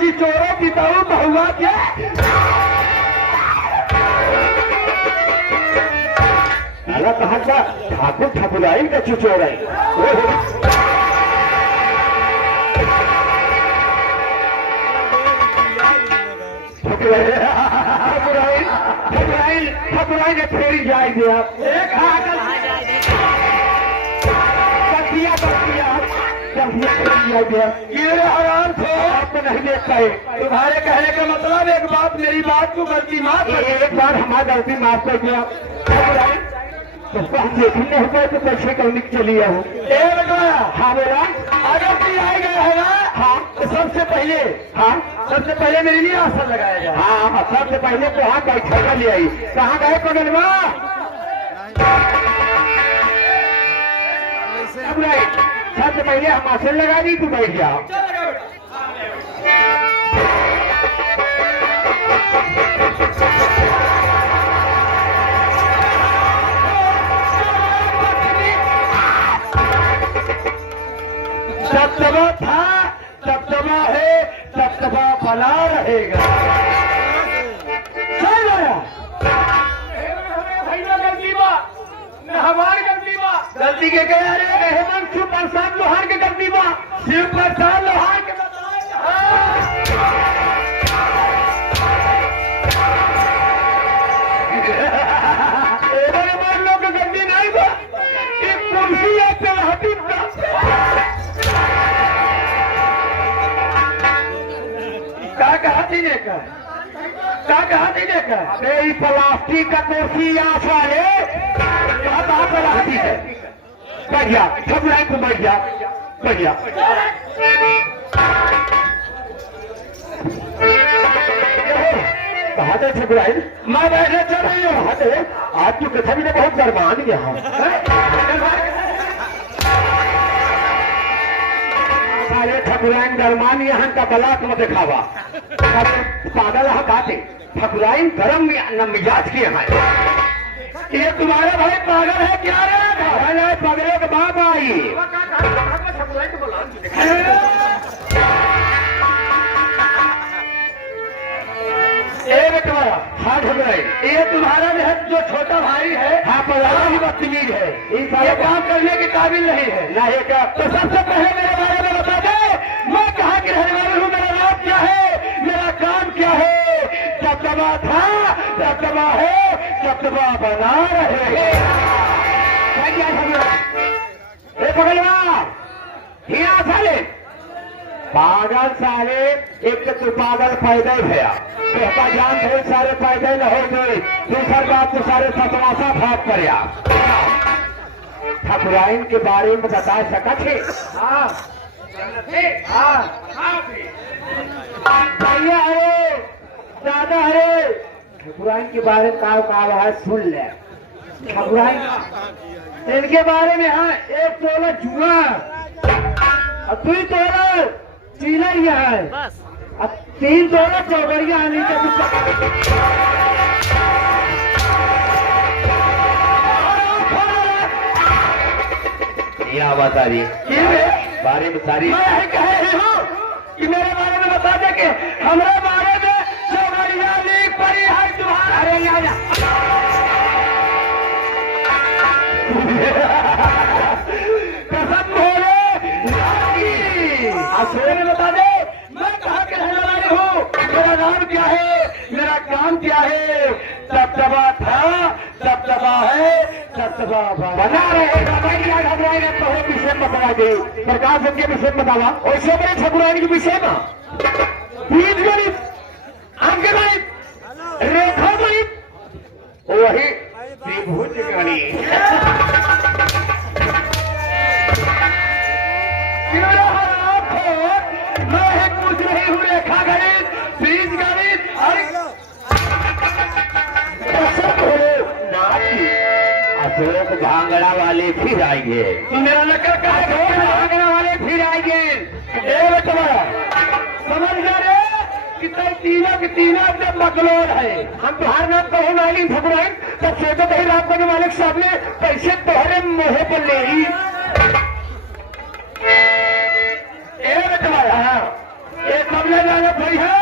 चिचोरा पिताऊ बहुआ क्या कहा क्या ठाकुर ठाकुराइन का चिचोरा ठाकुराइन ने फेरी जाएगी आप आराम से आपको नहीं देख पाए। तुम्हारे कहने का मतलब एक बात मेरी बात को गलती माफ एक बार हमारी गलती माफ कर दिया उसको हम देखने होते तो पैसे करने के चलिए हो हाँ बोला अगर तू आ गया है ना हाँ तो सबसे पहले मेरे लिए आसन लगाएगा हाँ सबसे पहले तो हाँ बैठा ले आई कहाँ गए पगलवा सबसे पहले हम आसन लगा दी तू बैठ जाओ तबतबा था तबतबा है तबतबा बना रहेगा गलती के कह रहे हेमंत शिव प्रसाद लोहार के गलती बा शिव प्रसाद लोहार के लोग की गलती नहीं बा एक कुर्सी आपसे हटी क्या कहा दीने का अरे प्लास्टिक का कुर्सी आस वाले है बढ़िया सब लाइन को बढ़िया कहा थे ठकुराइन मैं बैठे चल रही हूँ आज की कथा भी ने बहुत गरमान गया सारे ठकुराइन गरमान यहाँ का बलात् में दिखावा पागल हकाते ठकुराइन गरम मिजाज के यहाँ ये तुम्हारा भाई पागल है क्या रे पगले के बाप आई हाँ ठकुराइन ये तुम्हारा जो छोटा भाई है हाँ पगला ही बदतमीज है इन सारे काम करने के काबिल नहीं है ना ये क्या तो सबसे पहले मेरे बारे में बता दे मैं कहाँ के रहने वाला हूँ मेरा नाम क्या है मेरा काम क्या है तबतबा था तबतबा है तबतबा बना रहे साले पागल साले एक तो पागल पैदा भैया तो जान थे सारे पैदा न हो गए दूसरी बात तो सारे सतवासा भाग कर ठकुराइन के बारे में बता सका थे भैया अरे दादा अरे ठकुराइन के बारे में का है सुन ले ठकुराइन इनके बारे में हाँ एक तोला जुआ और 2 तोला चिलैया है और 3 तोला चौबरिया आने के क्या बता रही बारे में सारी मैं कह रही हूँ कि मेरे बारे में बता दे कि हमारे बारे में जो बढ़िया लीक पड़ी है तुम्हारा। अरे यहाँ कसम बोले असुर में बता दे मैं कहाँ के रहने वाली हूँ, मेरा नाम क्या है, मेरा काम क्या है। दबदबा था, दबदबा है, दबदबा बना रहेगा। तो विषय बता दे प्रकाश के विषय बतावा वैसे मेरे ठकुराइन के विषय में बीज गणित, अंक गणित, रेखा गणित, वही त्रिभुज गणित। मैं कुछ नहीं हूँ रेखा गणित, बीज गणित, अशोक भांगड़ा वाले फिर आएंगे। तो मेरा लक्कर का भांगड़ा वाले फिर आएंगे। समझ गए कि तीनों के तीनों जब मकलोर है। हम तुम्हारे नाम कहे मालिक ठकुराइन तब सोचो कहीं रात को मालिक साहब ने पैसे तोहरे मुँह पर ले ही एक कमले जाने कोई है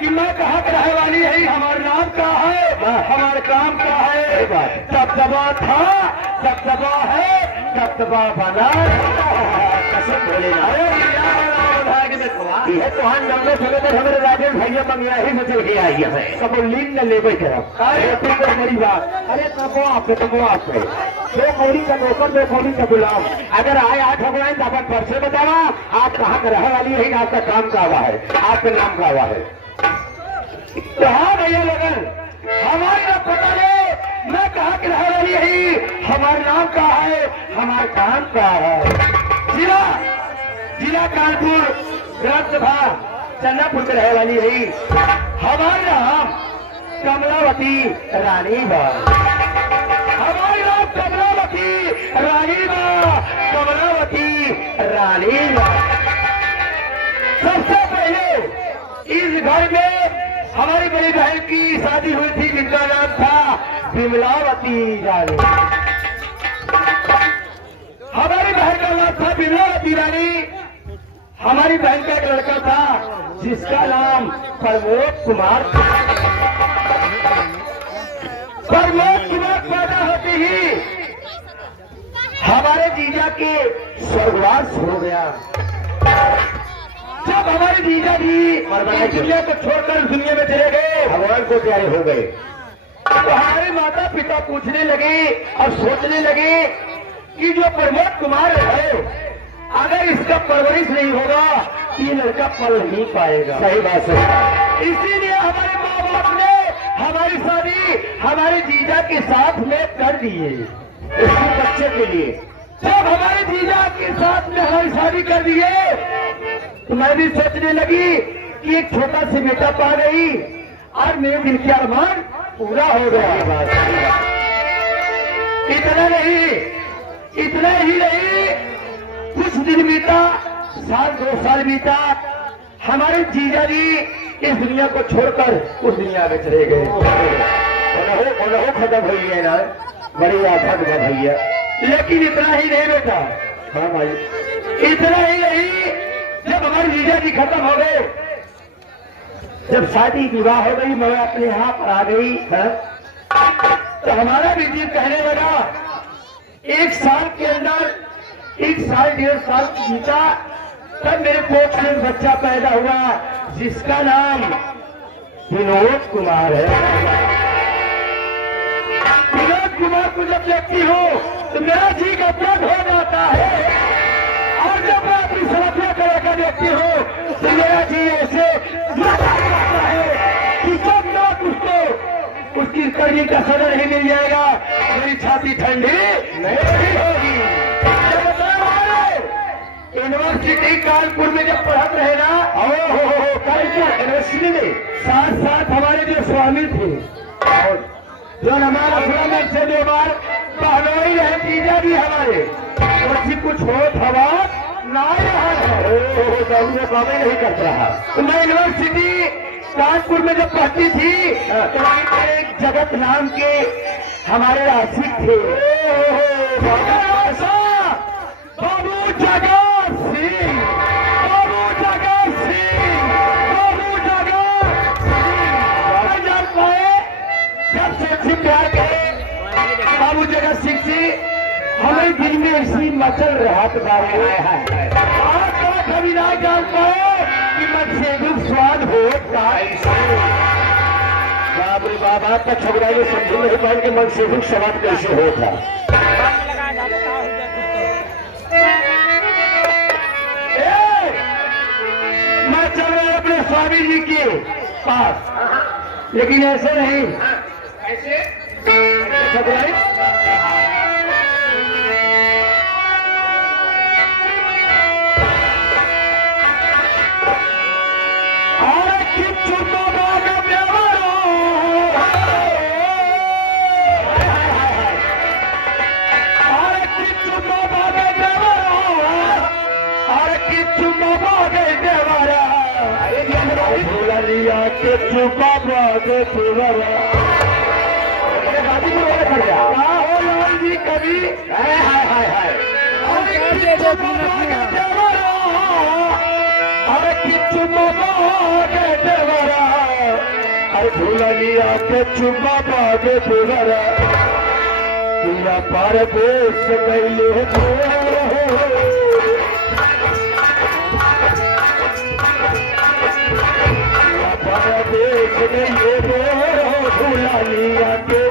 कि मैं कहाँ के रहने वाली है, हमारा नाम क्या है, हमारा काम क्या है। दबदबा था, दबदबा है, दबदबा बना। कसम बोले यह तुहार लंबे समय तक हमारे राजेश भैया मंगिया ही मचल के आई है। सब लीन न ले तरफ हमारी बात। अरे तब आपसे दो कौड़ी का नौकर, दो कौड़ी का गुलाम। अगर आए आज ठकुराइन तो अपन परसे बतावा आप कहाँ का रहने वाली है, आपका काम का हुआ है, आपके नाम का हुआ है। तो हाँ भैया लगन हमारे नाम पता ले मैं कहाँ की रहने वाली है, हमारा नाम क्या है, हमारा काम क्या है। जिला कानपुर ग्रामसभा चन्नापुर में रहने वाली है। हमारा नाम कमलावती रानी बा, हमारा नाम कमलावती रानी बा, कमलावती रानी बा। सबसे पहले इस घर में हमारी बड़ी बहन की शादी हुई थी जिनका नाम था विमलावती रानी। हमारी बहन का नाम था विमलावती रानी। हमारी बहन का एक लड़का था जिसका नाम प्रमोद कुमार था। प्रमोद कुमार पैदा होते ही हमारे जीजा के स्वर्गवास हो गया। जब हमारे जीजा जी दुनिया को छोड़कर दुनिया में चले गए, भगवान को प्यारे हो गए, तो हमारे माता पिता पूछने लगे और सोचने लगे कि जो प्रमोद कुमार है अगर इसका परवरिश नहीं होगा तो ये लड़का पल नहीं पाएगा। सही बात है। इसीलिए हमारे माँ बाप ने हमारी शादी हमारे जीजा के साथ में कर दिए उसके बच्चे के लिए। जब हमारे जीजा के साथ में हमारी शादी कर दिए तो मैं भी सोचने लगी कि एक छोटा सा बेटा पा गई और मेरे दिल के अरमान पूरा हो गया। इतना ही नहीं, कुछ दिन बीता, साल 2 साल बीता, हमारे जीजा जी इस दुनिया को छोड़कर उस दुनिया में चले गए। उन्होंने खत्म हो गए ना, बड़ी आफत में भैया। लेकिन इतना ही नहीं बेटा, हाँ भाई, इतना ही नहीं, जब हमारे जीजा जी खत्म हो गए, जब शादी विवाह हो गई, मैं अपने यहाँ पर आ गई है, तो हमारा भी दिल कहने लगा 1 साल के अंदर 1 साल 1.5 साल बीता, तब मेरे कोख में बच्चा पैदा हुआ जिसका नाम विनोद कुमार है। विनोद कुमार को जब देखती हूँ तो मेरा जी का प्यार हो जाता है, और जब मैं अपनी समस्या को लेकर देखती हूँ तो मेरा जी ऐसे लगता है कि जब तक उसको उसकी करनी का सदर नहीं मिल जाएगा मेरी छाती ठंडी नहीं होगी। यूनिवर्सिटी कानपुर में जब पढ़त रहे ना, यूनिवर्सिटी में साथ हमारे जो स्वामी थे और जो हमारा में से 2 बार पहनोई रहे जीजा भी हमारे, और कुछ हो हवा ना काम नहीं कर रहा। तो मैं यूनिवर्सिटी कानपुर में जब पढ़ती थी तो वहीं पर एक जगत नाम के हमारे आशिक थे। हमारे दिल में ऐसी मचल रहा तो आप कभी ना जान पाए कि मत से दुख स्वाद हो बाप रे बाप। आपका छोकरा ये समझ नहीं पाए कि मन से दुख स्वाद कैसे होता। मैं चल रहा अपने स्वामी जी के पास, लेकिन ऐसे नहीं। ऐसे जी कभी अरे किच्चू अरे भूला लिया के चुम्मा बागे देवरा पूरा पार बेस कैले भूला लिया के